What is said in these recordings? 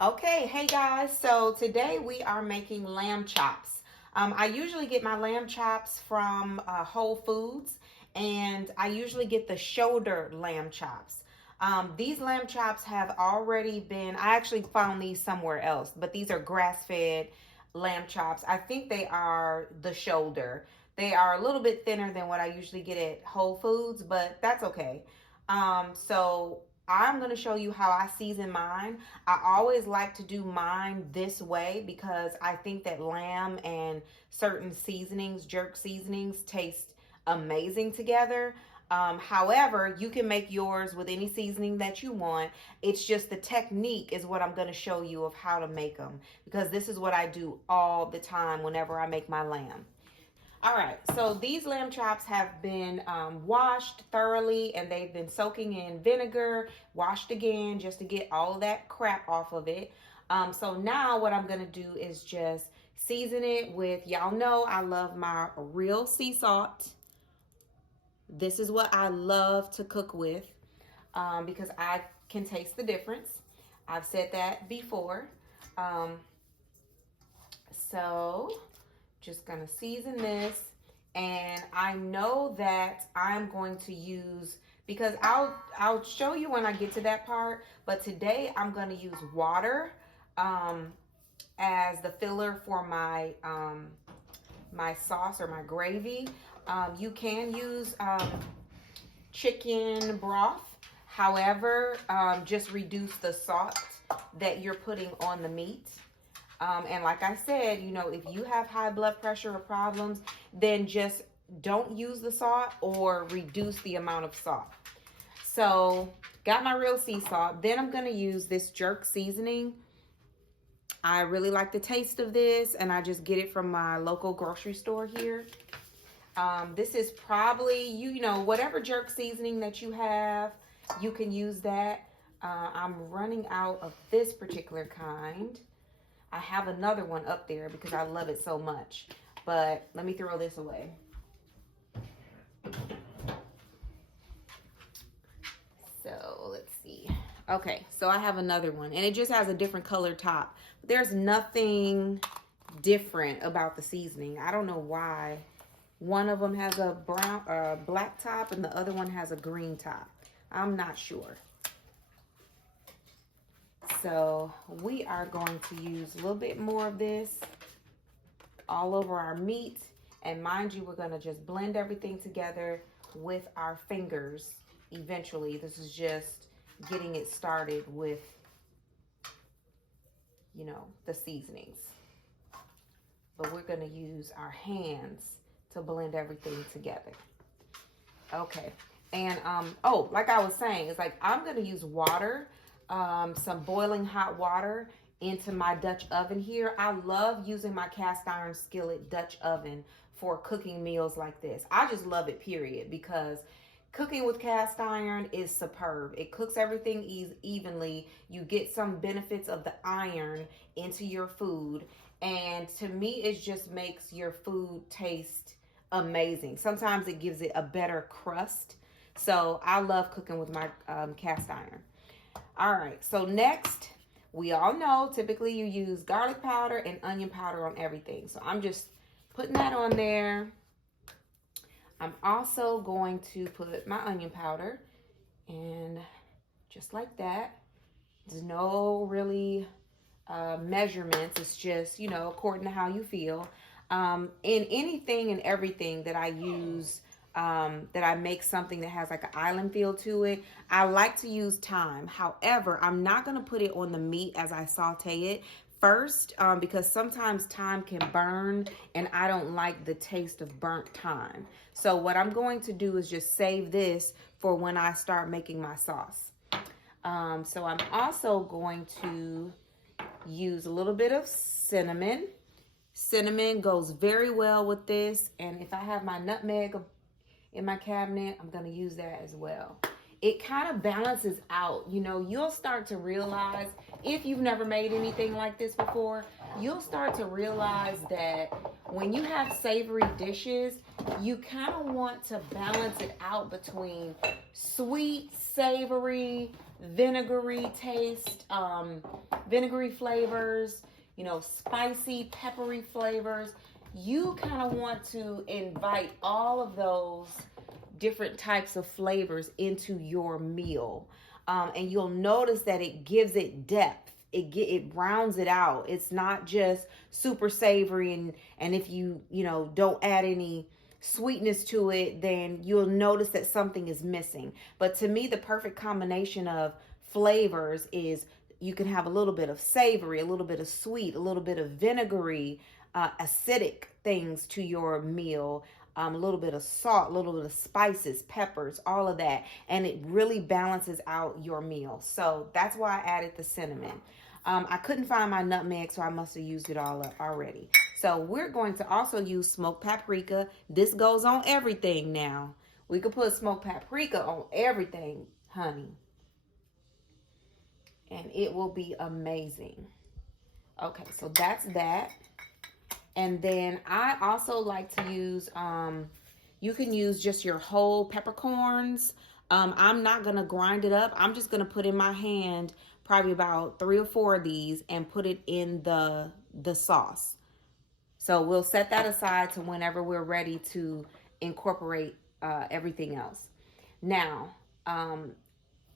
Okay, hey guys. So today we are making lamb chops. I usually get my lamb chops from Whole Foods, and I usually get the shoulder lamb chops. These lamb chops have already been, I actually found these somewhere else, but these are grass fed lamb chops. I think they are the shoulder. They are a little bit thinner than what I usually get at Whole Foods, but that's okay. So I'm going to show you how I season mine. I always like to do mine this way because I think that lamb and certain seasonings, jerk seasonings, taste amazing together. However, you can make yours with any seasoning that you want. It's just the technique is what I'm going to show you of how to make them because this is what I do all the time whenever I make my lamb. All right, so these lamb chops have been washed thoroughly and they've been soaking in vinegar, washed again just to get all of that crap off of it. So now what I'm gonna do is just season it with, y'all know I love my real sea salt. This is what I love to cook with because I can taste the difference. I've said that before. Um, so just gonna season this, and I know that I'm going to use, because I'll show you when I get to that part, but today I'm going to use water um, as the filler for my sauce or my gravy. You can use chicken broth. However, just reduce the salt that you're putting on the meat. And like I said, you know, if you have high blood pressure or problems, then just don't use the salt or reduce the amount of salt. So, got my real sea salt. Then I'm going to use this jerk seasoning. I really like the taste of this, and I just get it from my local grocery store here. This is probably, you know, whatever jerk seasoning that you have, you can use that. I'm running out of this particular kind. I have another one up there because I love it so much. But let me throw this away. So let's see. Okay, so I have another one, and it just has a different color top. There's nothing different about the seasoning. I don't know why. One of them has a black top, and the other one has a green top. I'm not sure. So we are going to use a little bit more of this all over our meat. And mind you, we're going to just blend everything together with our fingers eventually. This is just getting it started with, you know, the seasonings. But we're going to use our hands to blend everything together. Okay. And, oh, like I was saying, it's like I'm going to use water, some boiling hot water into my Dutch oven here. I love using my cast iron skillet Dutch oven for cooking meals like this. I just love it, period, because cooking with cast iron is superb. It cooks everything evenly. You get some benefits of the iron into your food. And to me, it just makes your food taste amazing. Sometimes it gives it a better crust. So I love cooking with my cast iron. All right, so next, we all know typically you use garlic powder and onion powder on everything. So I'm just putting that on there. I'm also going to put my onion powder, and just like that. There's no really measurements. It's just, you know, according to how you feel. In anything and everything that I use, that I make something that has like an island feel to it, I like to use thyme. However, I'm not going to put it on the meat as I saute it first, because sometimes thyme can burn and I don't like the taste of burnt thyme. So what I'm going to do is just save this for when I start making my sauce. So I'm also going to use a little bit of cinnamon. Cinnamon goes very well with this, and if I have my nutmeg in my cabinet, I'm going to use that as well. It kind of balances out. You know, you'll start to realize, if you've never made anything like this before, you'll start to realize that when you have savory dishes, you kind of want to balance it out between sweet, savory, vinegary taste, vinegary flavors, you know, spicy, peppery flavors. You kind of want to invite all of those different types of flavors into your meal. And you'll notice that it gives it depth. It rounds it out. It's not just super savory, and if you know, don't add any sweetness to it, then you'll notice that something is missing. But to me, the perfect combination of flavors is you can have a little bit of savory, a little bit of sweet, a little bit of vinegary, acidic things to your meal, a little bit of salt, a little bit of spices, peppers, all of that. And it really balances out your meal. So that's why I added the cinnamon. I couldn't find my nutmeg, so I must have used it all up already. So we're going to also use smoked paprika. This goes on everything now. We could put smoked paprika on everything, honey. And it will be amazing. Okay, so that's that. And then I also like to use, you can use just your whole peppercorns. I'm not going to grind it up. I'm just going to put in my hand probably about 3 or 4 of these and put it in the sauce. So we'll set that aside to whenever we're ready to incorporate everything else. Now,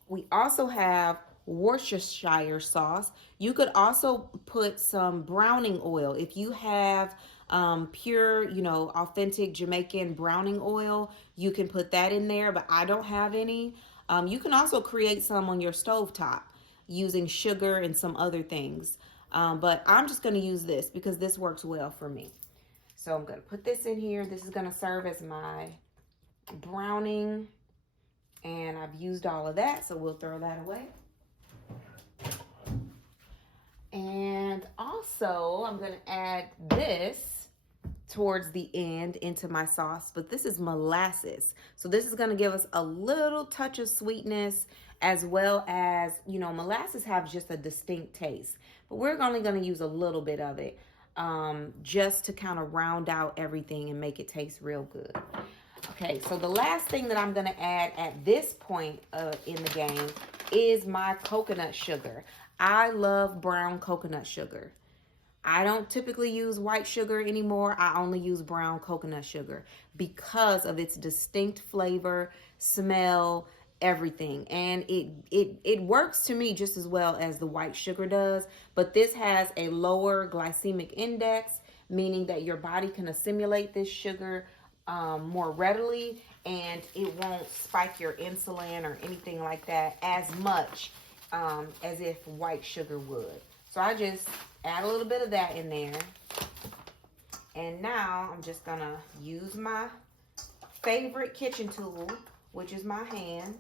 we also have Worcestershire sauce. You could also put some browning oil. If you have pure, you know, authentic Jamaican browning oil, you can put that in there, but I don't have any. You can also create some on your stovetop using sugar and some other things. But I'm just going to use this because this works well for me. So I'm going to put this in here. This is going to serve as my browning. And I've used all of that, so we'll throw that away. And also, I'm going to add this towards the end into my sauce. But this is molasses. So this is going to give us a little touch of sweetness, as well as, you know, molasses have just a distinct taste. But we're only going to use a little bit of it just to kind of round out everything and make it taste real good. Okay, so the last thing that I'm going to add at this point in the game is my coconut sugar. I love brown coconut sugar. I don't typically use white sugar anymore. I only use brown coconut sugar because of its distinct flavor, smell, everything. And it works to me just as well as the white sugar does, but this has a lower glycemic index, meaning that your body can assimilate this sugar more readily, and it won't spike your insulin or anything like that as much as if white sugar would. So I just add a little bit of that in there. And now I'm just gonna use my favorite kitchen tool, which is my hand.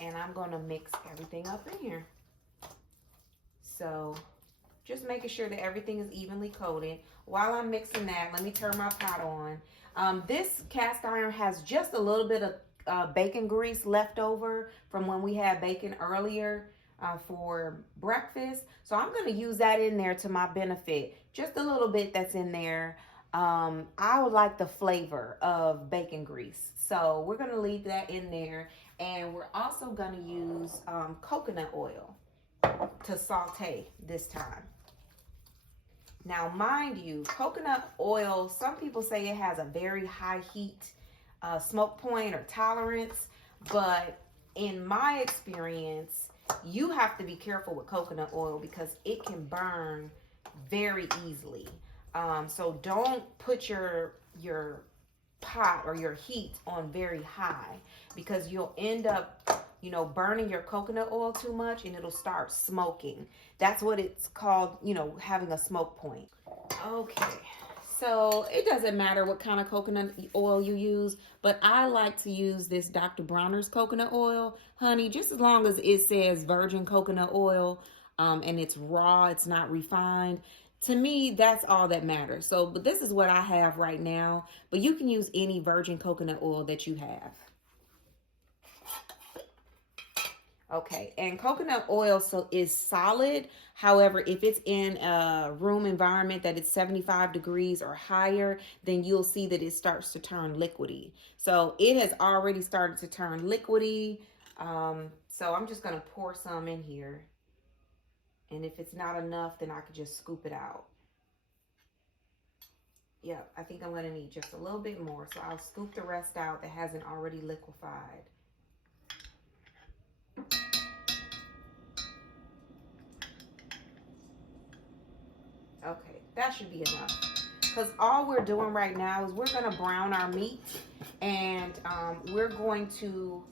And I'm gonna mix everything up in here. So just making sure that everything is evenly coated. While I'm mixing that, let me turn my pot on. This cast iron has just a little bit of bacon grease left over from when we had bacon earlier for breakfast. So I'm going to use that in there to my benefit. Just a little bit that's in there. I would like the flavor of bacon grease. So we're going to leave that in there. And we're also going to use coconut oil to saute this time. Now, mind you, coconut oil, some people say it has a very high heat smoke point or tolerance, but in my experience, you have to be careful with coconut oil because it can burn very easily. So don't put your pot or your heat on very high because you'll end up, you know, burning your coconut oil too much and it'll start smoking. That's what it's called, you know, having a smoke point. Okay, so it doesn't matter what kind of coconut oil you use, but I like to use this Dr. Bronner's coconut oil, honey, just as long as it says virgin coconut oil and it's raw, it's not refined. To me, that's all that matters. So, but this is what I have right now, but you can use any virgin coconut oil that you have. Okay, and coconut oil is solid. However, if it's in a room environment that it's 75 degrees or higher, then you'll see that it starts to turn liquidy. So it has already started to turn liquidy. So I'm just going to pour some in here. And if it's not enough, then I could just scoop it out. Yeah, I think I'm going to need just a little bit more. So I'll scoop the rest out that hasn't already liquefied. Okay, that should be enough. Because all we're doing right now is we're going to brown our meat. And we're going to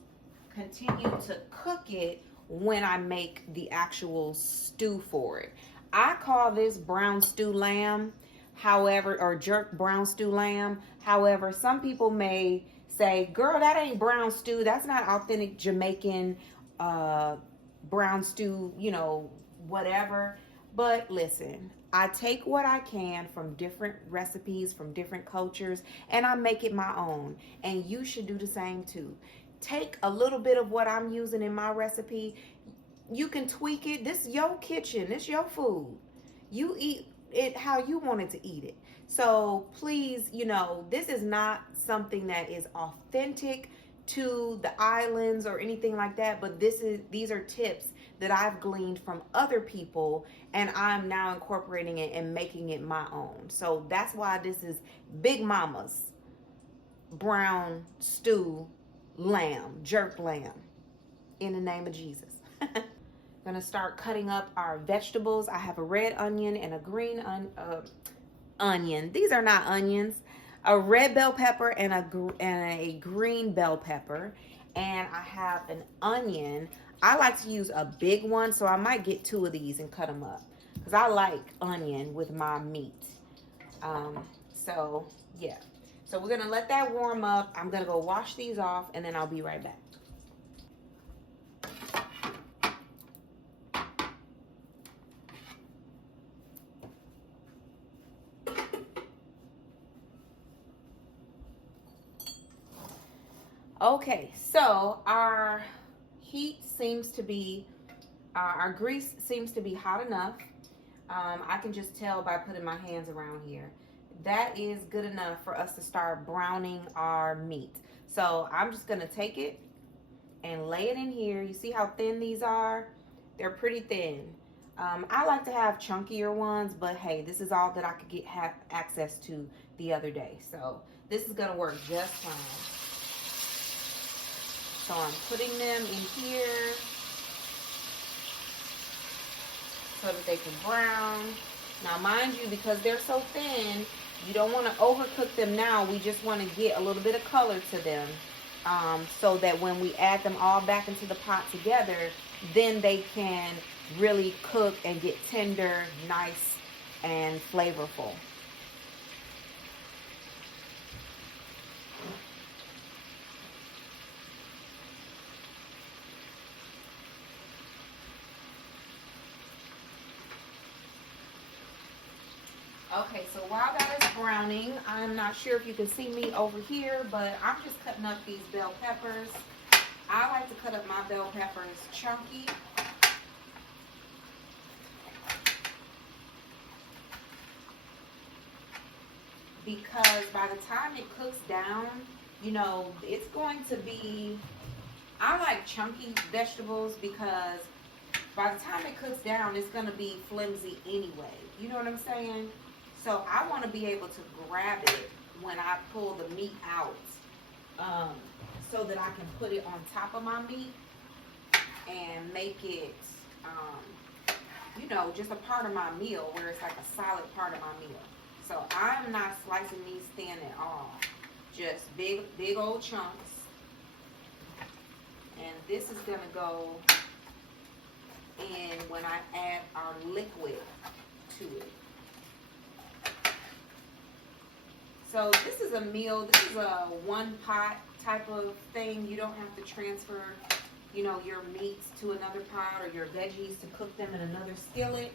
continue to cook it when I make the actual stew for it. I call this brown stew lamb, however, or jerk brown stew lamb. However, some people may say, girl, that ain't brown stew. That's not authentic Jamaican brown stew, you know, whatever. But listen, I take what I can from different recipes, from different cultures, and I make it my own. And you should do the same too. Take a little bit of what I'm using in my recipe. You can tweak it. This is your kitchen. This is your food. You eat it how you wanted to eat it. So please, you know, this is not something that is authentic to the islands or anything like that, but these are tips that I've gleaned from other people, and I'm now incorporating it and making it my own. So that's why this is Big Mama's brown stew lamb, jerk lamb, in the name of Jesus. Gonna start cutting up our vegetables. I have a red onion and a green onion. These are not onions. A red bell pepper and a green bell pepper. And I have an onion. I like to use a big one, so I might get 2 of these and cut them up because I like onion with my meat. So yeah. So we're gonna let that warm up. I'm gonna go wash these off, and then I'll be right back. Okay, so our heat seems to be, our grease seems to be hot enough. I can just tell by putting my hands around here. That is good enough for us to start browning our meat. So I'm just gonna take it and lay it in here. You see how thin these are? They're pretty thin. I like to have chunkier ones, but hey, this is all that I could have access to the other day. So this is gonna work just fine. So I'm putting them in here so that they can brown. Now mind you, because they're so thin, you don't want to overcook them now. We just want to get a little bit of color to them so that when we add them all back into the pot together, then they can really cook and get tender, nice, and flavorful. Okay, so while that is browning, I'm not sure if you can see me over here, but I'm just cutting up these bell peppers. I like to cut up my bell peppers chunky. Because by the time it cooks down, you know, it's going to be, I like chunky vegetables because by the time it cooks down, it's going to be flimsy anyway. You know what I'm saying? So I want to be able to grab it when I pull the meat out so that I can put it on top of my meat and make it, you know, just a part of my meal where it's like a solid part of my meal. So I'm not slicing these thin at all. Just big old chunks. And this is going to go in when I add our liquid to it. So this is a meal, this is a one pot type of thing. You don't have to transfer, you know, your meats to another pot or your veggies to cook them in another skillet.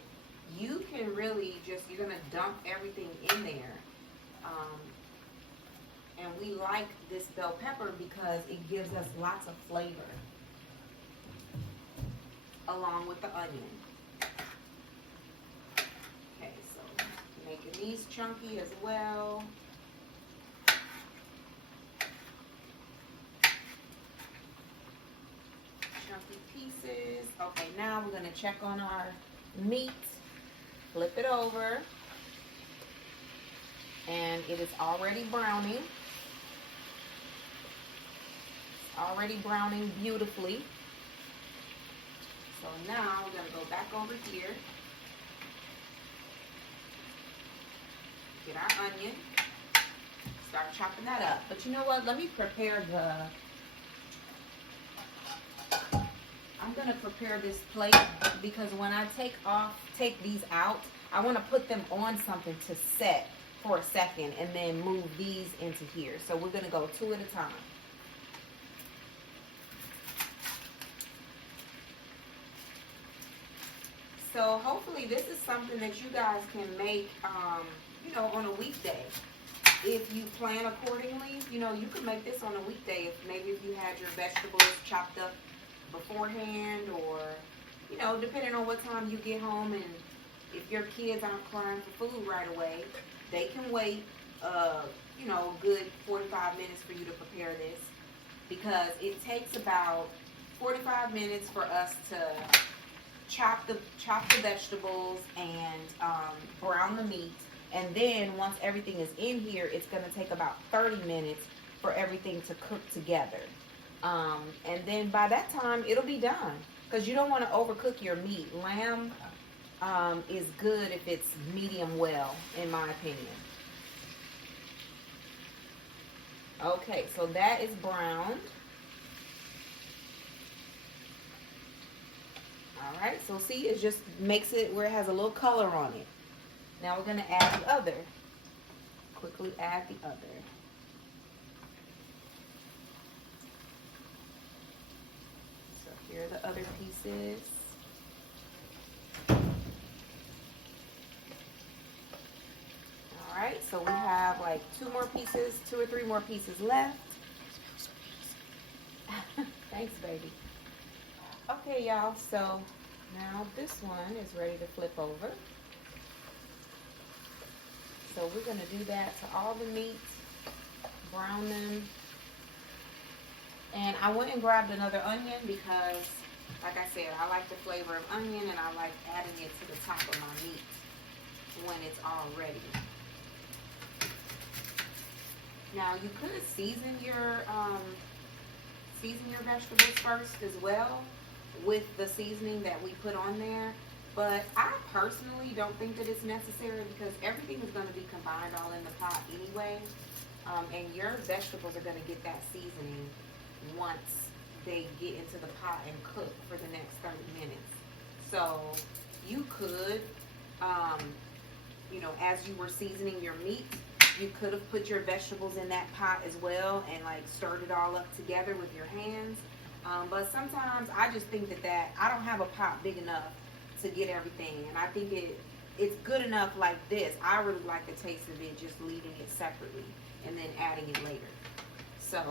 You can really just, you're going to dump everything in there. And we like this bell pepper because it gives us lots of flavor along with the onion. Okay, so making these chunky as well. pieces. Okay, now we're gonna check on our meat. Flip it over. And it is already browning. It's already browning beautifully. So now we're gonna go back over here. Get our onion. Start chopping that up. But you know what? Let me prepare I'm gonna prepare this plate because when I take these out, I want to put them on something to set for a second and then move these into here. So we're gonna go 2 at a time. So hopefully this is something that you guys can make, you know, on a weekday. If you plan accordingly, you know, you can make this on a weekday. If you had your vegetables chopped up beforehand, or, you know, depending on what time you get home, and if your kids aren't crying for food right away, they can wait, you know, a good 45 minutes for you to prepare this, because it takes about 45 minutes for us to chop the vegetables and brown the meat. And then once everything is in here, it's going to take about 30 minutes for everything to cook together. And then by that time, it'll be done. Because you don't want to overcook your meat. Lamb is good if it's medium well, in my opinion. Okay, so that is browned. Alright, so see, it just makes it where it has a little color on it. Now we're going to add the other. Quickly add the other. So here are the other pieces. Alright, so we have like 2 or 3 more pieces left. Thanks, baby. Okay, y'all, so now this one is ready to flip over. So we're going to do that to all the meats, brown them. And I went and grabbed another onion because, like I said, I like the flavor of onion, and I like adding it to the top of my meat when it's all ready. Now you could season your vegetables first as well with the seasoning that we put on there. But I personally don't think that it's necessary, because everything is going to be combined all in the pot anyway. And your vegetables are going to get that seasoning once they get into the pot and cook for the next 30 minutes. So you could, you know, as you were seasoning your meat, you could have put your vegetables in that pot as well and like stirred it all up together with your hands. But sometimes I just think that I don't have a pot big enough to get everything, and I think it's good enough like this. I really like the taste of it just leaving it separately and then adding it later. So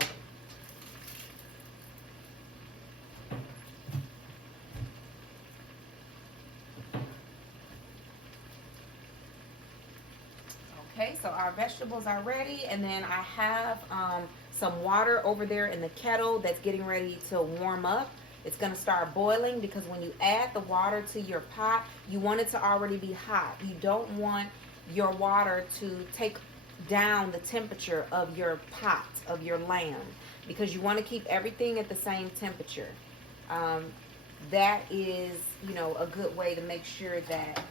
okay, so our vegetables are ready, and then I have some water over there in the kettle that's getting ready to warm up. It's going to start boiling, because when you add the water to your pot, you want it to already be hot. You don't want your water to take down the temperature of your pot, of your lamb, because you want to keep everything at the same temperature. That is, you know, a good way to make sure that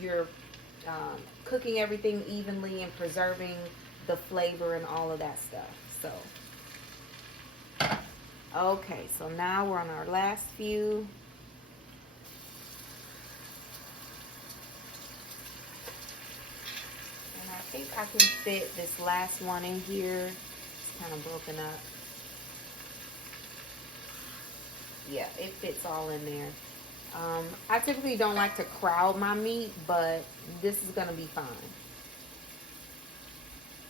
you're cooking everything evenly and preserving the flavor and all of that stuff. So okay, so now we're on our last few. And I think I can fit this last one in here. It's kind of broken up. Yeah, it fits all in there. I typically don't like to crowd my meat, but this is going to be fine.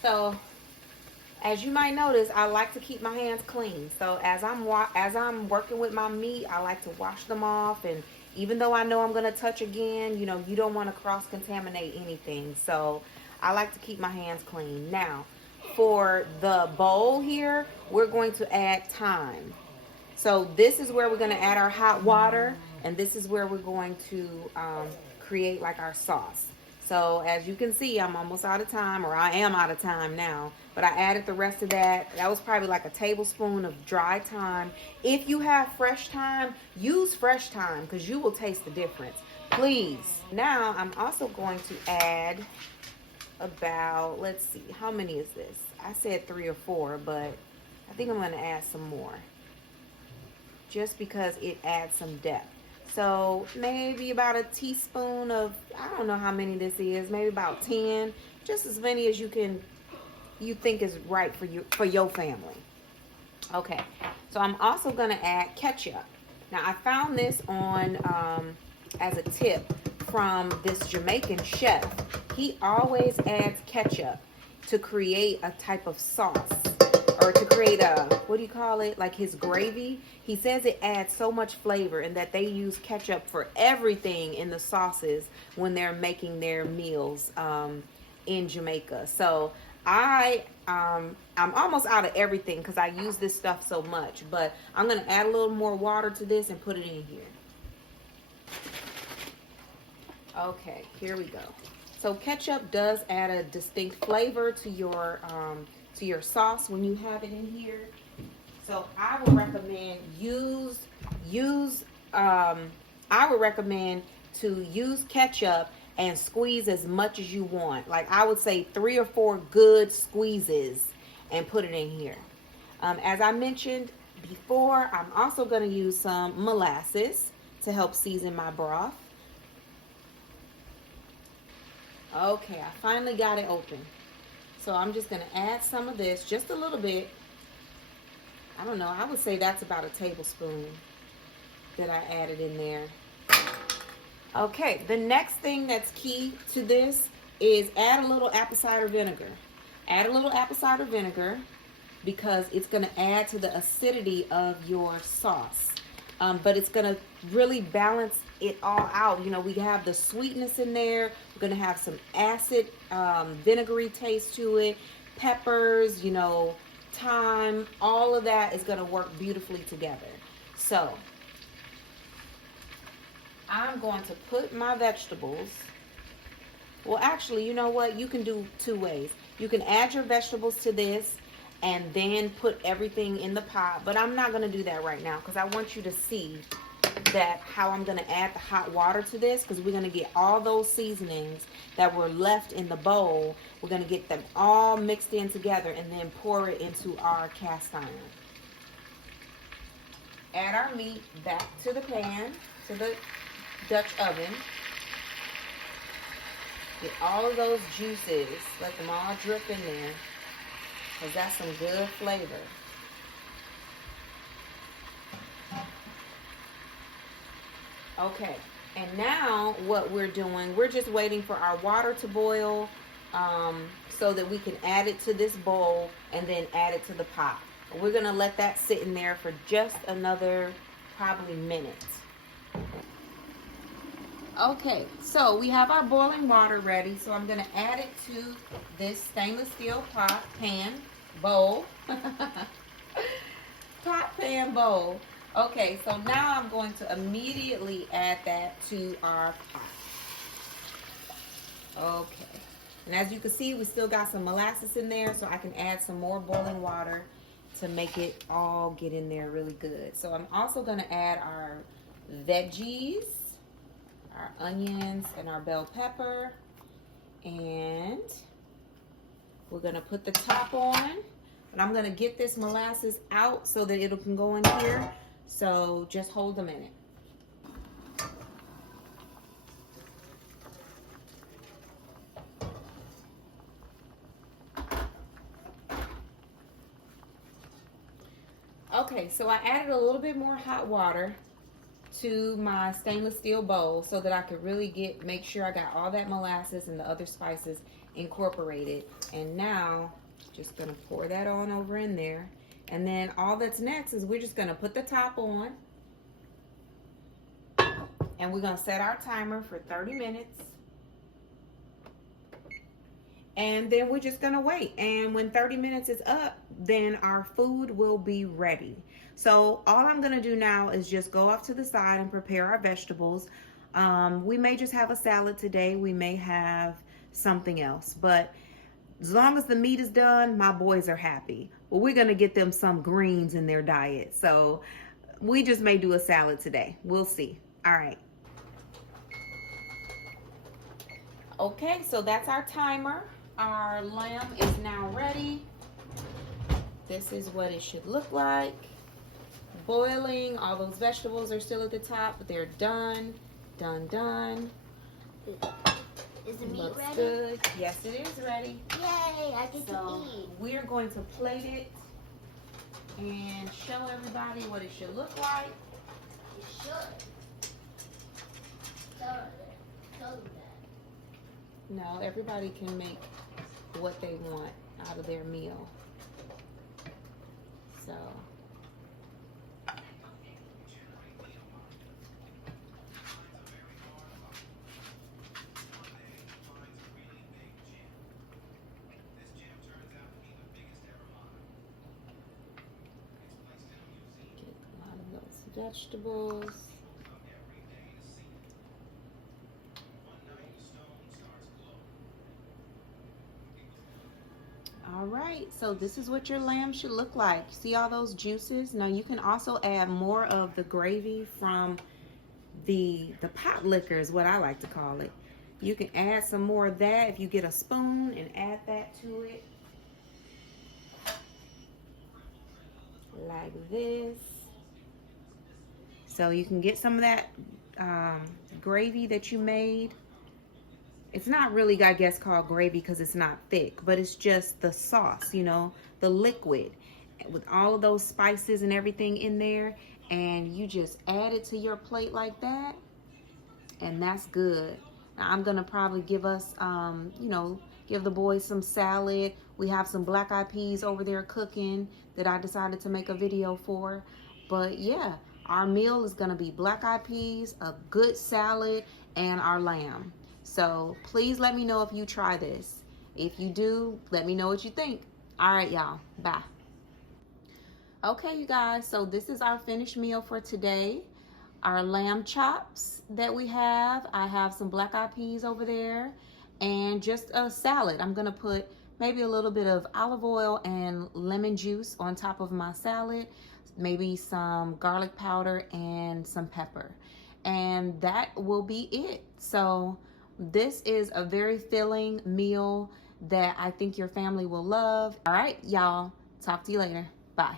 So as you might notice, I like to keep my hands clean. So as I'm working with my meat, I like to wash them off. And even though I know I'm going to touch again, you know, you don't want to cross-contaminate anything. So I like to keep my hands clean. Now, for the bowl here, we're going to add thyme. So this is where we're going to add our hot water, and this is where we're going to create like our sauce. So as you can see, I'm almost out of time, or I am out of time now, but I added the rest of that. That was probably like a tablespoon of dry thyme. If you have fresh thyme, use fresh thyme because you will taste the difference. Please. Now I'm also going to add about, let's see, how many is this? I said 3 or 4, but I think I'm going to add some more just because it adds some depth. So maybe about a teaspoon of, I don't know how many this is, maybe about 10, just as many as you think is right for your family. Okay, so I'm also going to add ketchup. Now I found this on as a tip from this Jamaican chef. He always adds ketchup to create a type of sauce, or to create a, what do you call it, like his gravy. He says it adds so much flavor, and that they use ketchup for everything in the sauces when they're making their meals in Jamaica. So I'm almost out of everything because I use this stuff so much, but I'm going to add a little more water to this and put it in here. Okay, here we go. So ketchup does add a distinct flavor to your sauce when you have it in here. So I would recommend I would recommend to use ketchup and squeeze as much as you want. Like I would say 3 or 4 good squeezes and put it in here. As I mentioned before, I'm also going to use some molasses to help season my broth. Okay, I finally got it open. So I'm just going to add some of this, just a little bit. I don't know, I would say that's about a tablespoon that I added in there. Okay, the next thing that's key to this is add a little apple cider vinegar. Add a little apple cider vinegar because it's going to add to the acidity of your sauce. But it's going to really balance it all out. You know, we have the sweetness in there. We're going to have some acid, vinegary taste to it. Peppers, you know, thyme, all of that is going to work beautifully together. So I'm going to put my vegetables. Well, actually, you know what? You can do 2 ways. You can add your vegetables to this and then put everything in the pot. But I'm not going to do that right now because I want you to see that how I'm going to add the hot water to this, because we're going to get all those seasonings that were left in the bowl. We're going to get them all mixed in together and then pour it into our cast iron. Add our meat back to the pan, to the Dutch oven. Get all of those juices, let them all drip in there, because that's some good flavor. Okay, and now what we're doing, we're just waiting for our water to boil so that we can add it to this bowl and then add it to the pot. We're going to let that sit in there for just another probably minute. Okay, so we have our boiling water ready, so I'm going to add it to this stainless steel bowl. Pan bowl. Okay, so now I'm going to immediately add that to our pot. Okay, and as you can see, we still got some molasses in there, so I can add some more boiling water to make it all get in there really good. So I'm also going to add our veggies, our onions, and our bell pepper, and we're going to put the top on. But I'm going to get this molasses out so that it can go in here. So just hold a minute. Okay, so I added a little bit more hot water to my stainless steel bowl so that I could really make sure I got all that molasses and the other spices incorporated. And now, just gonna pour that on over in there. And then all that's next is we're just gonna put the top on. And we're gonna set our timer for 30 minutes. And then we're just gonna wait. And when 30 minutes is up, then our food will be ready. So all I'm gonna do now is just go off to the side and prepare our vegetables. We may just have a salad today. We may have something else, but as long as the meat is done, my boys are happy. Well, we're gonna get them some greens in their diet. So we just may do a salad today. We'll see. All right. Okay, so that's our timer. Our lamb is now ready. This is what it should look like. Boiling. All those vegetables are still at the top, but they're done. Done. Is the meat Looks ready? good. Yes, it is ready. Yay, I get to eat. We're going to plate it and show everybody what it should look like. You should. Show them that. No, everybody can make what they want out of their meal. So get a lot of those vegetables. All right, so this is what your lamb should look like. See all those juices? Now you can also add more of the gravy from the pot liquor is what I like to call it. You can add some more of that if you get a spoon and add that to it. Like this. So you can get some of that gravy that you made. It's not really, I guess, called gravy because it's not thick, but it's just the sauce, you know, the liquid with all of those spices and everything in there. And you just add it to your plate like that. And that's good. Now, I'm going to probably give us, you know, give the boys some salad. We have some black eyed peas over there cooking that I decided to make a video for. But yeah, our meal is going to be black eyed peas, a good salad, and our lamb. So please let me know if you try this. If you do, let me know what you think. All right, y'all. Bye. Okay, you guys. So this is our finished meal for today. Our lamb chops that we have. I have some black eyed peas over there and just a salad. I'm going to put maybe a little bit of olive oil and lemon juice on top of my salad. Maybe some garlic powder and some pepper. And that will be it. So this is a very filling meal that I think your family will love. All right, y'all. Talk to you later. Bye.